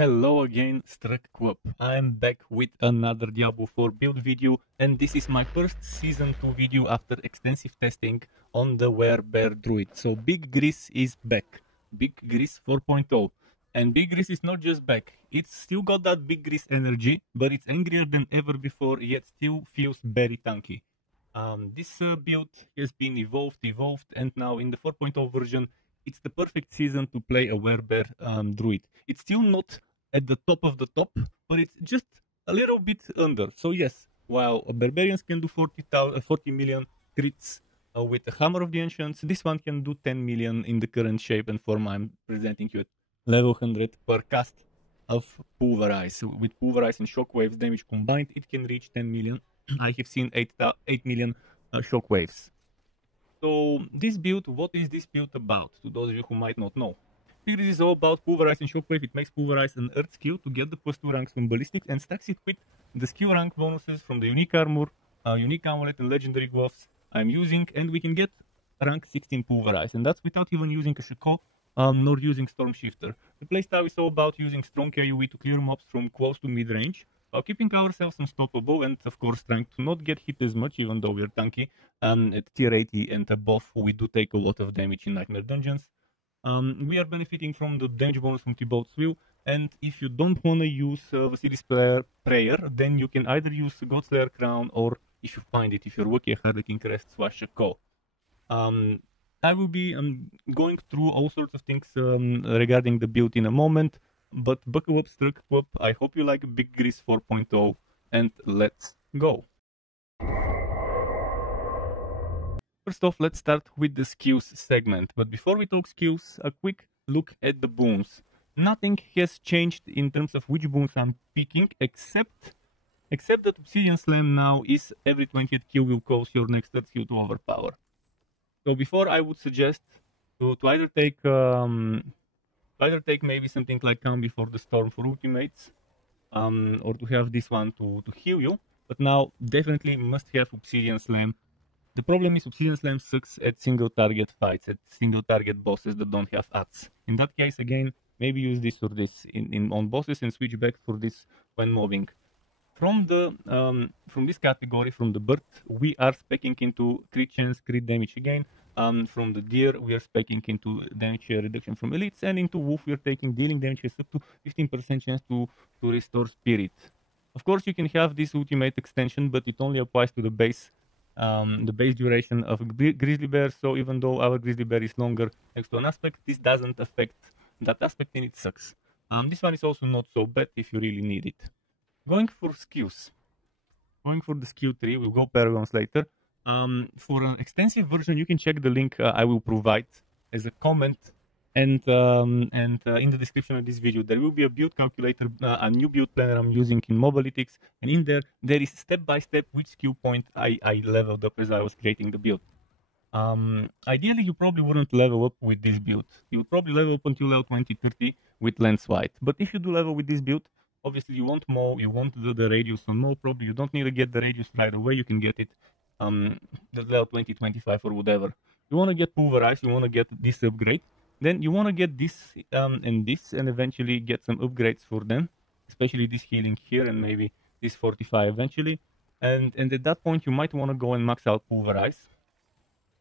Hello again, Struck. I'm back with another Diablo 4 build video, and this is my first Season 2 video after extensive testing on the Werebear Druid. So BIG GRIZZ is back, BIG GRIZZ 4.0. And BIG GRIZZ is not just back, it's still got that BIG GRIZZ energy, but it's angrier than ever before, yet still feels very tanky. This build has been evolved, and now in the 4.0 version, it's the perfect season to play a Werebear Druid. It's still not at the top of the top, but it's just a little bit under. So yes, while barbarians can do 40 million crits with the Hammer of the Ancients, this one can do 10 million in the current shape and form I'm presenting you at level 100 per cast of Pulverize. With Pulverize and Shockwaves damage combined, it can reach 10 million. I have seen 8 million Shockwaves. So this build, what is this build about, to those of you who might not know? This is all about Pulverize and Shockwave. It makes Pulverize an Earth skill to get the +2 ranks from Ballistics and stacks it with the skill rank bonuses from the Unique Armor, Unique Amulet and Legendary Gloves I'm using, and we can get rank 16 Pulverize, and that's without even using a Shako, nor using Storm Shifter. The playstyle is all about using strong AoE to clear mobs from close to mid-range, while keeping ourselves unstoppable and of course trying to not get hit as much even though we're tanky. At tier 80 and above we do take a lot of damage in Nightmare Dungeons. We are benefiting from the damage bonus from Thibaut's Will, and if you don't want to use Vasilis Prayer, then you can either use Godslayer Crown, or if you find it, if you're lucky, a Harlequin Crest / Shako. I will be going through all sorts of things regarding the build in a moment, but buckle up, Struck. I hope you like BIG GRIZZ 4.0, and let's go. First off, let's start with the skills segment, but before we talk skills, a quick look at the boons. Nothing has changed in terms of which boons I'm picking, except that Obsidian Slam now is every 20th kill will cause your next third skill to overpower. So before, I would suggest to either take maybe something like Calm Before the Storm for ultimates, or to have this one to heal you, but now definitely must have Obsidian Slam. The problem is Obsidian Slam sucks at single target fights, at single target bosses that don't have ATS. In that case, again, maybe use this or this on bosses and switch back for this when mobbing. From this category, from the bird, we are specking into crit chance, crit damage again. From the deer, we are specking into damage reduction from elites, and into wolf, we are taking dealing damage has up to 15% chance to restore spirit. Of course, you can have this ultimate extension, but it only applies to the base duration of Grizzly Bear. So even though our Grizzly Bear is longer next to an aspect, this doesn't affect that aspect, and it sucks. This one is also not so bad if you really need it. Going for skills. Going for the skill tree, we'll go Paragons later. For an extensive version, you can check the link I will provide as a comment, and in the description of this video there will be a build calculator, a new build planner I'm using in Mobalytics, and in there is step by step which skill point I leveled up as I was creating the build. Ideally, you probably wouldn't level up with this build. You would probably level up until level 20-30 with Lance White. But if you do level with this build, obviously you won't mow, you won't do the radius on mow, probably you don't need to get the radius right away, you can get it the level 20-25 or whatever. You want to get Pulverize, you want to get this upgrade, then you want to get this and this, and eventually get some upgrades for them, especially this healing here and maybe this 45 eventually. And at that point you might want to go and max out Pulverize.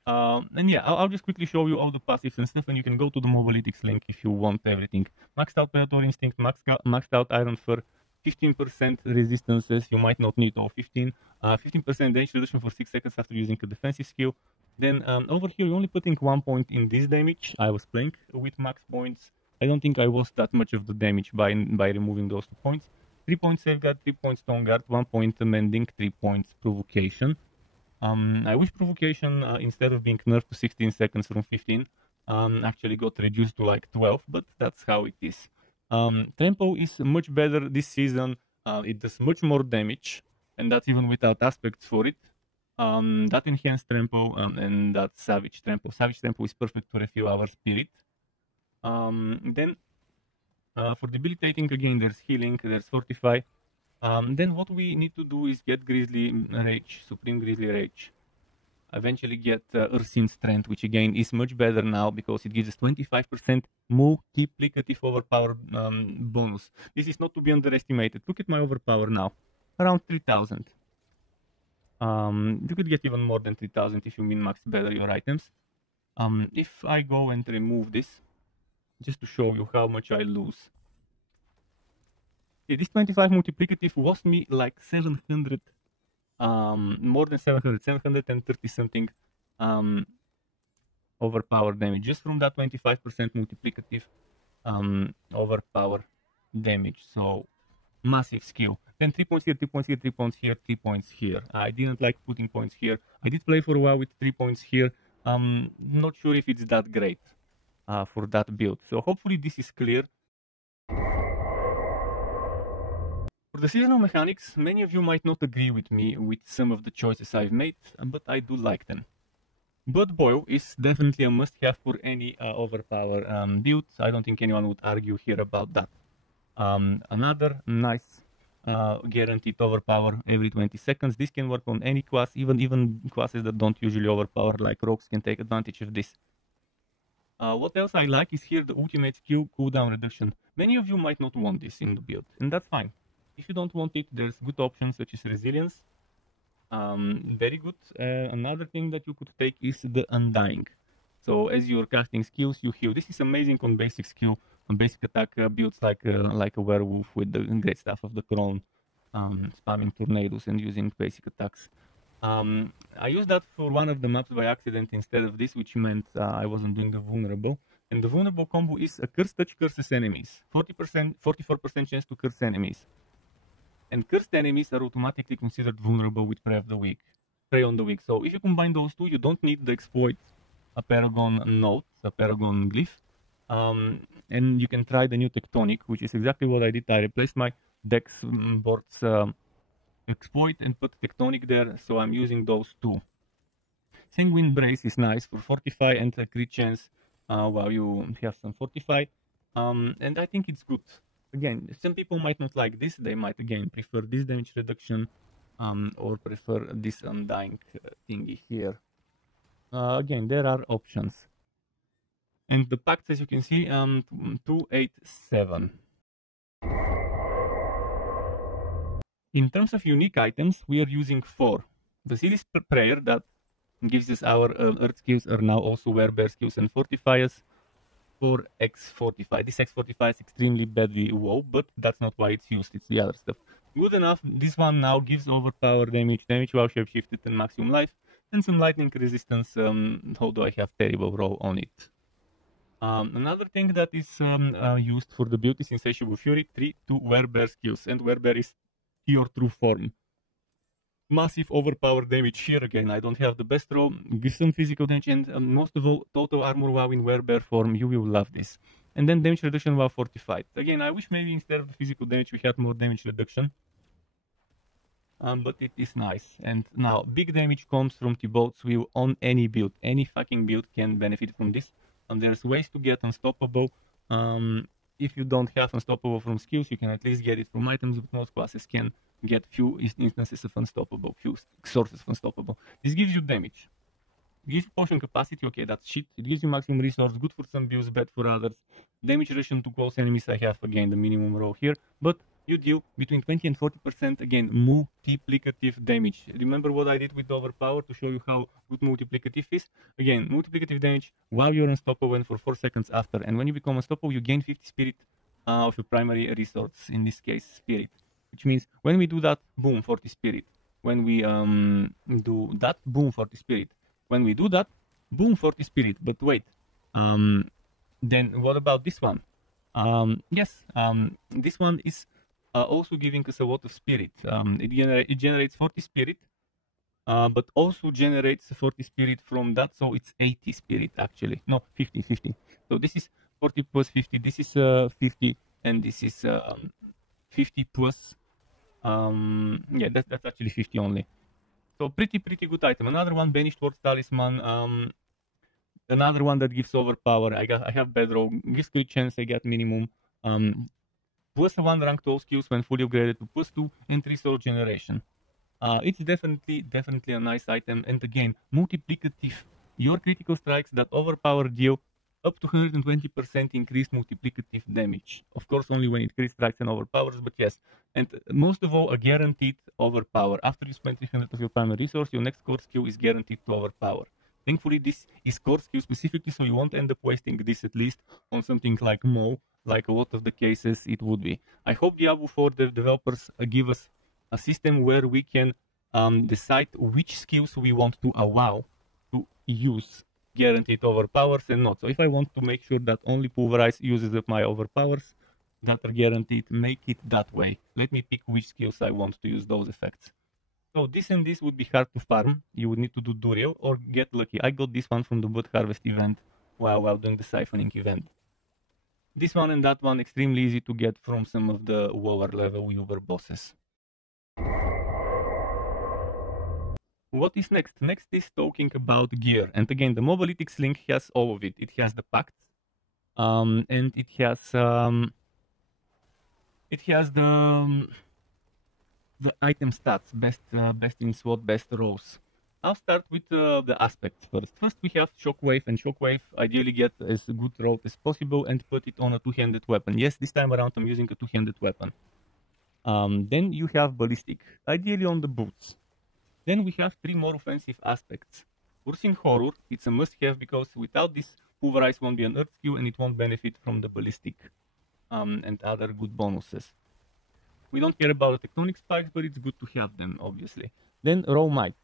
And yeah, I'll just quickly show you all the passives and stuff, and you can go to the Mobalytics link if you want everything. Maxed out Predatory Instinct, maxed out Iron Fur, 15% resistances, you might not need all 15, 15% damage reduction for 6 seconds after using a defensive skill. Then over here you're only putting 1 point in this damage. I was playing with max points. I don't think I lost that much of the damage by removing those 2 points. 3 points Safeguard, 3 points Stone Guard, 1 point Mending, 3 points Provocation. I wish Provocation, instead of being nerfed to 16 seconds from 15, actually got reduced to like 12, but that's how it is. Trample is much better this season. It does much more damage, and that's even without aspects for it. That Enhanced Trample and that Savage Trample. Savage Trample is perfect to refuel our spirit. Then for debilitating, again, there's healing, there's Fortify. Then what we need to do is get Grizzly Rage, Supreme Grizzly Rage. eventually get Ursine Strength, which again is much better now because it gives us 25% multiplicative overpower bonus. This is not to be underestimated. Look at my overpower now, around 3000. You could get even more than 3000 if you min-max better your items. If I go and remove this, just to show you how much I lose. Yeah, this 25 multiplicative was me like 700, more than 700, 730 something overpower damage just from that 25% multiplicative overpower damage. So massive skill. Then 3 points here, 3 points here, 3 points here, 3 points here. I didn't like putting points here. I did play for a while with 3 points here. Not sure if it's that great for that build. So hopefully this is clear. For the seasonal mechanics, many of you might not agree with me with some of the choices I've made, but I do like them. Blood Boil is definitely a must-have for any overpower build. I don't think anyone would argue here about that. Another nice guaranteed overpower every 20 seconds. This can work on any class, even classes that don't usually overpower, like rogues can take advantage of this. What else I like is here the ultimate skill cooldown reduction. Many of you might not want this in the build, and that's fine. If you don't want it, there's good options such as resilience. Very good. Another thing that you could take is the undying. So as you're casting skills, you heal. This is amazing on basic skill, on basic attack builds like a werewolf with the great staff of the crown, spamming tornadoes and using basic attacks. I used that for one of the maps by accident instead of this, which meant I wasn't doing the vulnerable. And the vulnerable combo is a curse touch curses enemies. 44% chance to curse enemies. And cursed enemies are automatically considered vulnerable with Prey on the Weak. So if you combine those two, you don't need the exploit a Paragon node, a Paragon glyph. And you can try the new Tectonic, which is exactly what I did. I replaced my Dex boards exploit and put Tectonic there, so I'm using those two. Sanguine Brace is nice for Fortify and a crit chance while you have some Fortify. And I think it's good. Again, some people might not like this. They might, again, prefer this damage reduction or prefer this undying thingy here. Again, there are options. And the packs, as you can see, 287. In terms of unique items, we are using 4. The Series Prayer that gives us our Earth skills are now also Werebear skills and Fortifiers. For X45. This X45 is extremely badly low, but that's not why it's used, it's the other stuff. Good enough, this one now gives overpower damage while shapeshifted and maximum life, and some lightning resistance, although I have terrible roll on it. Another thing that is used for the build is Insatiable Fury, 3 to Werebear skills, and Werebear is your true form. Massive overpower damage here again. I don't have the best roll, give some physical damage, and most of all, total armor while in Werebear form. You will love this. And then damage reduction while fortified. Again, I wish maybe instead of the physical damage we had more damage reduction. But it is nice. And now, big damage comes from Thibaut's Will on any build. Any fucking build can benefit from this. And there's ways to get unstoppable. If you don't have unstoppable from skills, you can at least get it from items, but most classes can get few instances of unstoppable, few sources of unstoppable. This gives you damage. It gives you potion capacity, okay, that's shit. It gives you maximum resource, good for some builds, bad for others. Damage reduction to close enemies, I have again the minimum roll here, but you deal between 20 and 40%, again, multiplicative damage. Remember what I did with Overpower to show you how good multiplicative is? Again, multiplicative damage while you're unstoppable and for 4 seconds after. And when you become unstoppable, you gain 50 spirit of your primary resource, in this case, spirit. Which means when we do that, boom, 40 spirit. When we do that, boom, 40 spirit. When we do that, boom, 40 spirit. But wait, then what about this one? Yes, this one is also giving us a lot of spirit. It generates 40 spirit, but also generates 40 spirit from that, so it's 80 spirit actually. No, 50. So this is 40 plus 50, this is 50, and this is 50 plus, yeah, that's actually 50 only. So pretty good item. Another one, Banished Ward's Talisman. Another one that gives overpower. I have bedroll, gives crit chance, I get minimum. Plus 1 rank to all skills when fully upgraded to plus 2 and 3 soul generation. It's definitely a nice item, and again, multiplicative. Your critical strikes that overpower deal up to 120% increased multiplicative damage. Of course, only when it crit strikes and overpowers, but yes. And most of all, a guaranteed overpower. After you spend 300 of your primary resource, your next core skill is guaranteed to overpower. Thankfully, this is core skill specifically, so you won't end up wasting this at least on something like Mo, like a lot of the cases it would be. I hope Diablo 4 developers give us a system where we can decide which skills we want to allow to use guaranteed overpowers and not. So if I want to make sure that only Pulverize uses up my overpowers that are guaranteed, make it that way. Let me pick which skills I want to use those effects. So this and this would be hard to farm. You would need to do duriel or get lucky. I got this one from the Blood Harvest event while doing the siphoning event. This one and that one extremely easy to get from some of the lower level Uber bosses. What is next? Next is talking about gear. And again, the Mobalytics link has all of it. It has the pacts, and it has the item stats, best in SWAT, best rolls. I'll start with the aspects first. First, we have Shockwave, and Shockwave ideally get as good roll as possible and put it on a two-handed weapon. Yes, this time around I'm using a two-handed weapon. Then you have Ballistic, ideally on the boots. Then we have three more offensive aspects. Forcing Horror, it's a must-have because without this, Pulverize won't be an Earth skill and it won't benefit from the Ballistic and other good bonuses. We don't care about the Tectonic Spikes, but it's good to have them, obviously. Then Raw Might.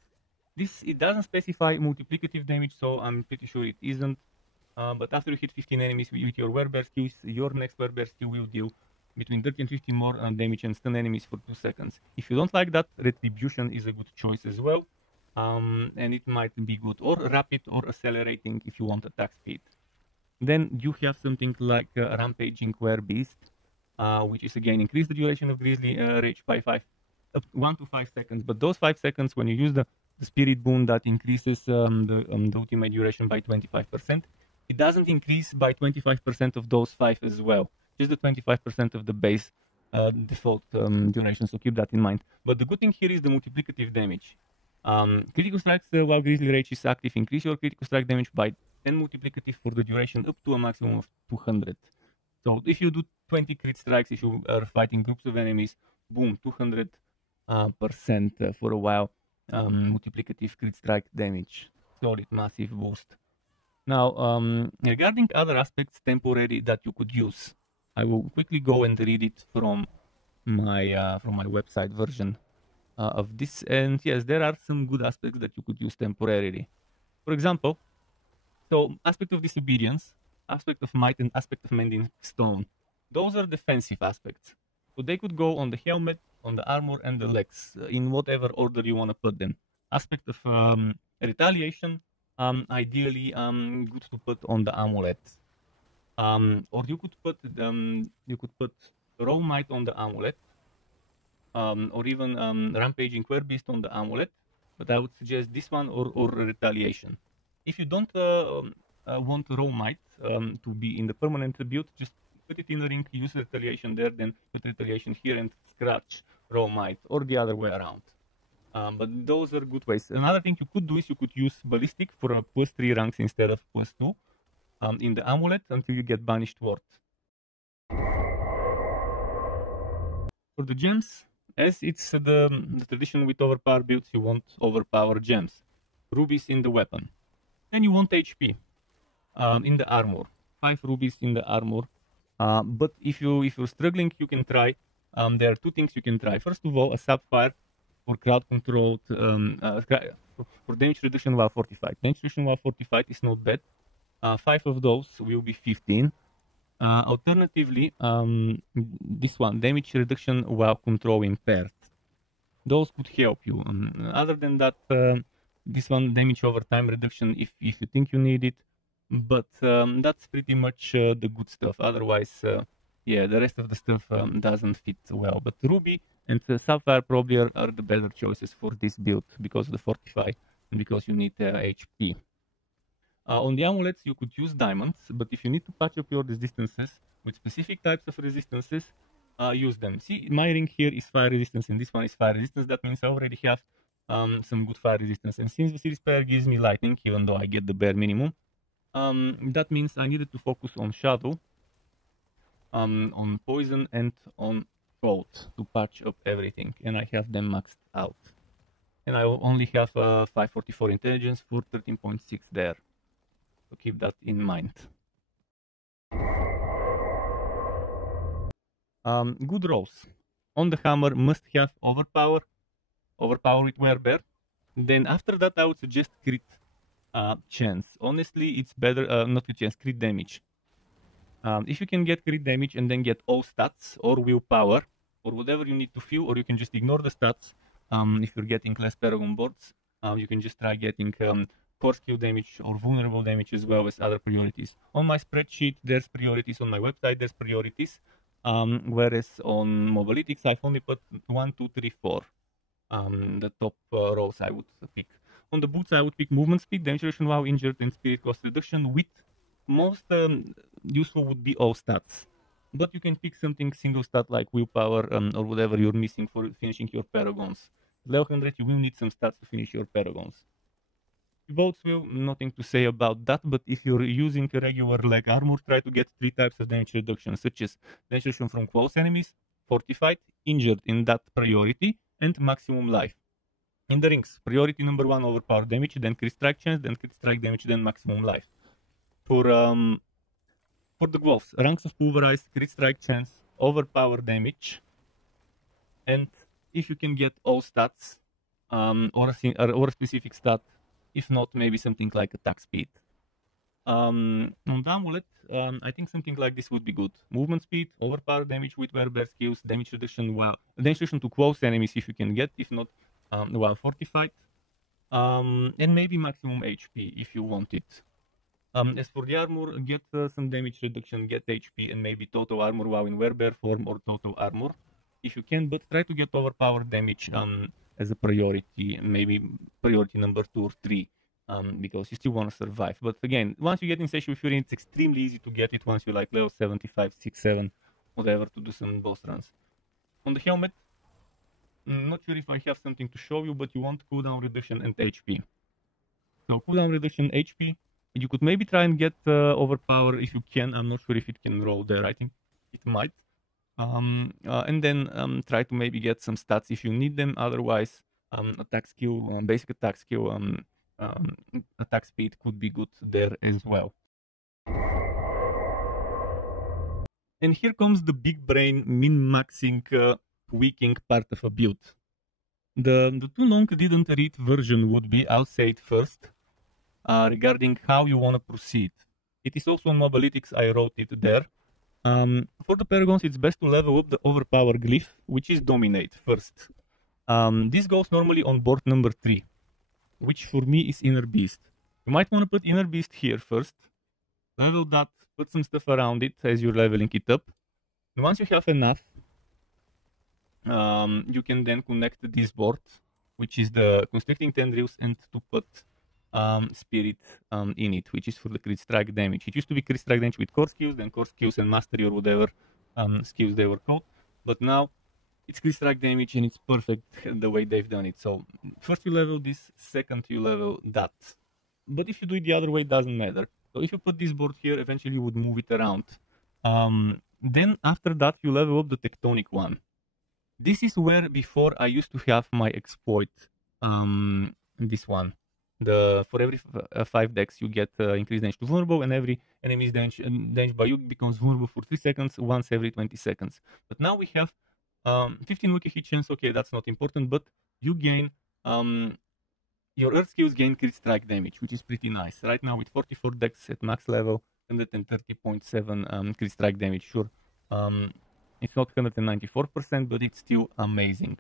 It doesn't specify multiplicative damage, so I'm pretty sure it isn't. But after you hit 15 enemies with your Werebear skills, your next Werebear skill will deal between 30 and 50 more damage and stun enemies for 2 seconds. If you don't like that, Retribution is a good choice as well. And it might be good, or Rapid or Accelerating if you want attack speed. Then you have something like Rampaging Werebeast, which is again increase the duration of Grizzly Rage by 1 to 5 seconds. But those 5 seconds, when you use the Spirit Boon, that increases the ultimate duration by 25%. It doesn't increase by 25% of those 5 as well. Just the 25% of the base default duration, so keep that in mind. But the good thing here is the multiplicative damage. Critical strikes while Grizzly Rage is active increase your critical strike damage by 10 multiplicative for the duration up to a maximum of 200. So if you do 20 crit strikes, if you are fighting groups of enemies, boom, 200% for a while. Multiplicative crit strike damage. Solid, massive boost. Now, regarding other aspects temporary that you could use, I will quickly go and read it from my website version of this. And yes, there are some good aspects that you could use temporarily. For example, so aspect of disobedience, aspect of might, and aspect of mending stone. Those are defensive aspects. So they could go on the helmet, on the armor, and the legs, in whatever order you want to put them. Aspect of retaliation, ideally good to put on the amulet. Or you could put Raw Might on the amulet, or even Rampaging Werebeast on the amulet. But I would suggest this one or retaliation. If you don't want Raw Might to be in the permanent build, just put it in the ring, use retaliation there, then put retaliation here and scratch Raw Might, or the other way around. But those are good ways. Another thing you could do is you could use Ballistic for a +3 ranks instead of +2 in the amulet until you get Banished Ward. For the gems, as it's the tradition with overpower builds, you want overpower gems. Rubies in the weapon. Then you want HP in the armor. 5 rubies in the armor. But if you're struggling, you can try. There are 2 things you can try. First of all, a sapphire for crowd controlled, for damage reduction while fortified. Damage reduction while fortified is not bad. 5 of those will be 15. Alternatively, this one, damage reduction while control impaired. Those could help you. Other than that, this one, damage over time reduction if you think you need it. But that's pretty much the good stuff. Otherwise, yeah, the rest of the stuff doesn't fit well. But Ruby and Sapphire probably are the better choices for this build because of the Fortify and because you need HP. On the amulets, you could use diamonds, but if you need to patch up your resistances with specific types of resistances, use them. See, my ring here is fire resistance and this one is fire resistance. That means I already have some good fire resistance. And since the series player gives me lightning, even though I get the bare minimum, that means I needed to focus on shadow, on poison, and on cold to patch up everything. And I have them maxed out. And I only have 544 intelligence for 13.6 there. So keep that in mind. Good rolls. On the hammer, must have overpower with Werebear. Then after that, I would suggest crit chance. Honestly, it's better, not crit chance, crit damage. If you can get crit damage and then get all stats or willpower or whatever you need to feel, or you can just ignore the stats. If you're getting less Paragon Boards, you can just try getting core skill damage or vulnerable damage as well as other priorities. On my spreadsheet, there's priorities. On my website, there's priorities. Whereas on Mobalytics, I've only put 1, 2, 3, 4. The top rows I would pick. On the boots, I would pick movement speed, damage reduction while injured, and spirit cost reduction. With most useful would be all stats. But you can pick something single stat like willpower or whatever you're missing for finishing your Paragons. Level 100, you will need some stats to finish your Paragons. Bolts will, nothing to say about that, but if you're using a regular leg armor, try to get 3 types of damage reduction, such as damage reduction from close enemies, fortified, injured in that priority, and maximum life. In the rings, priority number 1, overpower damage, then crit strike chance, then crit strike damage, then maximum life. For the gloves, ranks of pulverize, crit strike chance, overpower damage, and if you can get all stats, or a specific stat, if not, maybe something like attack speed. On the amulet, I think something like this would be good. Movement speed, overpower damage with Werebear skills, damage reduction to close enemies if you can get, if not, while fortified, and maybe maximum HP if you want it. As for the armor, get some damage reduction, get HP, and maybe total armor while in Werebear form, or total armor if you can, but try to get overpower damage as a priority, maybe priority number 2 or 3, because you still want to survive. But again, once you get Insatiable with Fury, it's extremely easy to get it once you like level 75, 6, 7, whatever, to do some boss runs. On the helmet, not sure if I have something to show you, but you want cooldown reduction and HP. So cooldown reduction, HP, you could maybe try and get overpower if you can. I'm not sure if it can roll there. I think it might. And then try to maybe get some stats if you need them. Otherwise, attack skill, basic attack skill, attack speed could be good there as well. And here comes the big brain min-maxing tweaking part of a build. The too long didn't read version would be, I'll say it first, regarding how you want to proceed. It is also on Mobalytics, I wrote it there. For the Paragons, it's best to level up the overpower glyph, which is Dominate, first. This goes normally on board number 3, which for me is Inner Beast. You might want to put Inner Beast here first, level that, put some stuff around it as you're leveling it up. And once you have enough, you can then connect this board, which is the Constricting Tendrils, and to put Spirit in it, which is for the crit strike damage. It used to be crit strike damage with core skills, then core skills and mastery or whatever skills they were called. But now it's crit strike damage, and it's perfect the way they've done it. So first you level this, second you level that. But if you do it the other way, it doesn't matter. So if you put this board here, eventually you would move it around. Then after that you level up the Tectonic one. This is where before I used to have my exploit, this one. For every 5 decks you get increased damage to vulnerable, and every enemy's damage by you becomes vulnerable for 3 seconds once every 20 seconds. But now we have 15 wiki hit chance. Okay, that's not important, but you gain your earth skills gain crit strike damage, which is pretty nice. Right now with 44 decks at max level, 130.7 crit strike damage. Sure, it's not 194%, but it's still amazing.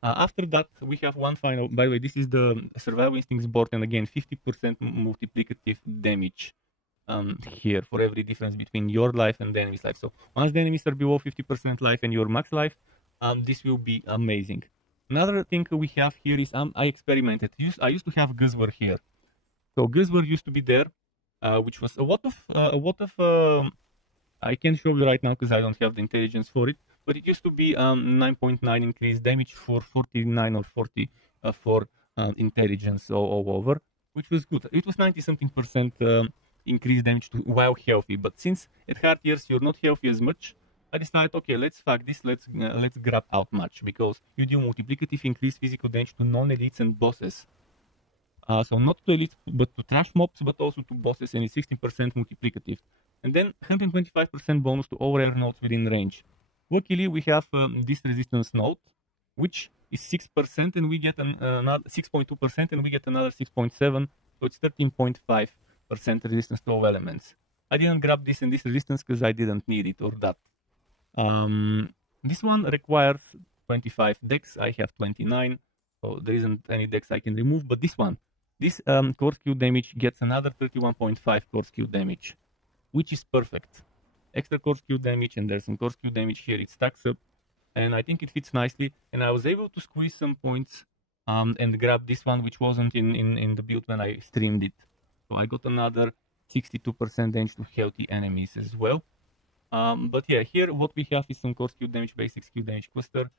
After that, we have one final. By the way, this is the Survival Instincts board, and again, 50% multiplicative damage here for every difference between your life and the enemy's life. So once the enemies are below 50% life and your max life, this will be amazing. Another thing we have here is I experimented. I used to have GRIZZ here. So GRIZZ used to be there, which was a lot of I can't show you right now because I don't have the intelligence for it, but it used to be 9.9 increased damage for 49 or 40 for intelligence all over, which was good. It was 90 something percent increased damage while healthy, but since at hard years you're not healthy as much, I decided, okay, let's fuck this, let's grab out much, because you do multiplicative increased physical damage to non-elites and bosses. So not to elites, but to trash mobs, but also to bosses, and it's 16% multiplicative. And then 125% bonus to all rare nodes within range. Luckily, we have this resistance node, which is 6%, and we get another 6.2%, and we get another 6.7, so it's 13.5% resistance to all elements. I didn't grab this and this resistance because I didn't need it or that. This one requires 25 dex. I have 29, so there isn't any dex I can remove. But this one, this core skill damage gets another 31.5 core skill damage, which is perfect. Extra core skill damage, and there's some core skill damage here. It stacks up, and I think it fits nicely. And I was able to squeeze some points and grab this one, which wasn't in the build when I streamed it. So I got another 62% damage to healthy enemies as well. But yeah, here what we have is some core skill damage, basic skill damage cluster.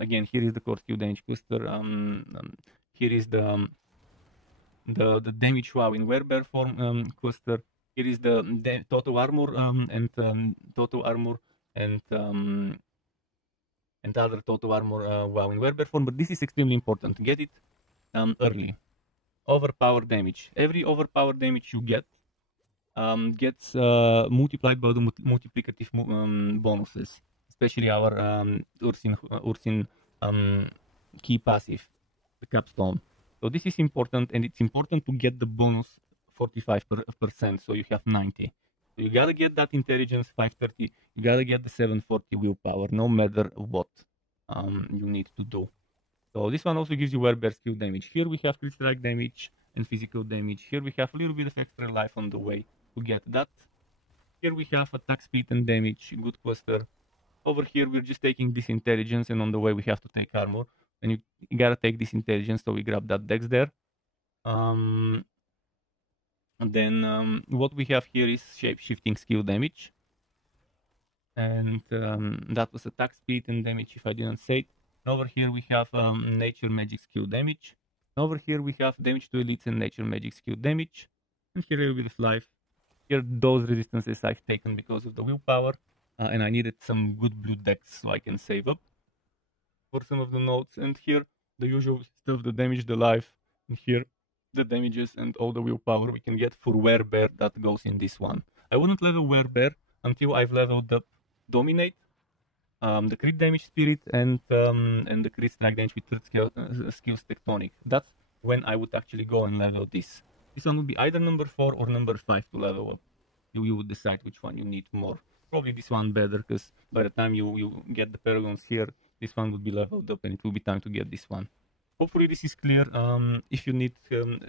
Again, here is the core skill damage cluster. Here is the damage wow in Werebear form cluster. Here is the total armor and total armor and other total armor wow in Werebear form. But this is extremely important. Get it early. Overpower damage. Every overpower damage you get gets multiplied by the multiplicative bonuses, especially our Ursin key passive, the capstone. So this is important, and it's important to get the bonus 45%, so you have 90. So you gotta get that intelligence 530, you gotta get the 740 willpower, no matter what you need to do. So this one also gives you Werebear skill damage. Here we have crit strike damage and physical damage. Here we have a little bit of extra life on the way to get that. Here we have attack speed and damage, good cluster. Over here we're just taking this intelligence, and on the way we have to take armor. And you gotta take this intelligence, so we grab that dex there. And then what we have here is shape-shifting skill damage. And that was attack speed and damage if I didn't say it. And over here we have nature magic skill damage. And over here we have damage to elites and nature magic skill damage. And here a little bit of life. Here those resistances I've taken because of the willpower. And I needed some good blue decks so I can save up for some of the nodes. And here the usual stuff, the damage, the life. And here the damages and all the willpower we can get for Werebear that goes in this one. I wouldn't level Werebear until I've leveled up Dominate, the crit damage spirit, and the crit strike damage with third skills Tectonic. That's when I would actually go and level this. This one would be either number 4 or number 5 to level up. You would decide which one you need more. Probably this one better, because by the time you get the Paragons here, this one would be leveled up and it will be time to get this one. Hopefully this is clear. If you need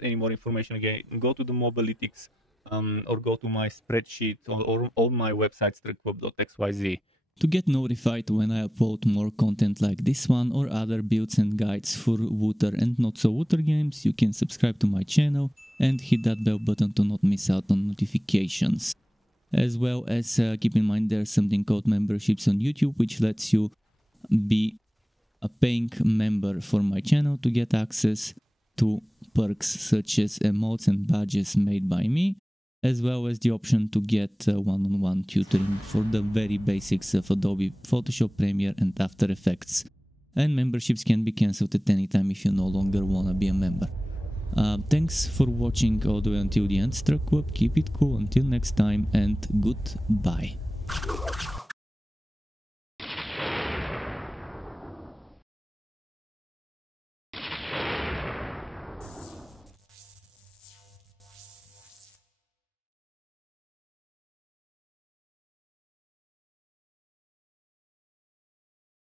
any more information, again, go to the Mobalytics or go to my spreadsheet or on my website, streetclub.xyz. To get notified when I upload more content like this one or other builds and guides for Wooter and not so Wooter games, you can subscribe to my channel and hit that bell button to not miss out on notifications. As well as keep in mind there's something called memberships on YouTube, which lets you be a paying member for my channel to get access to perks such as emotes and badges made by me, as well as the option to get one-on-one tutoring for the very basics of Adobe Photoshop, Premiere and After Effects. And memberships can be cancelled at any time if you no longer wanna be a member. Thanks for watching all the way until the end, Struck Club. Keep it cool until next time, and goodbye.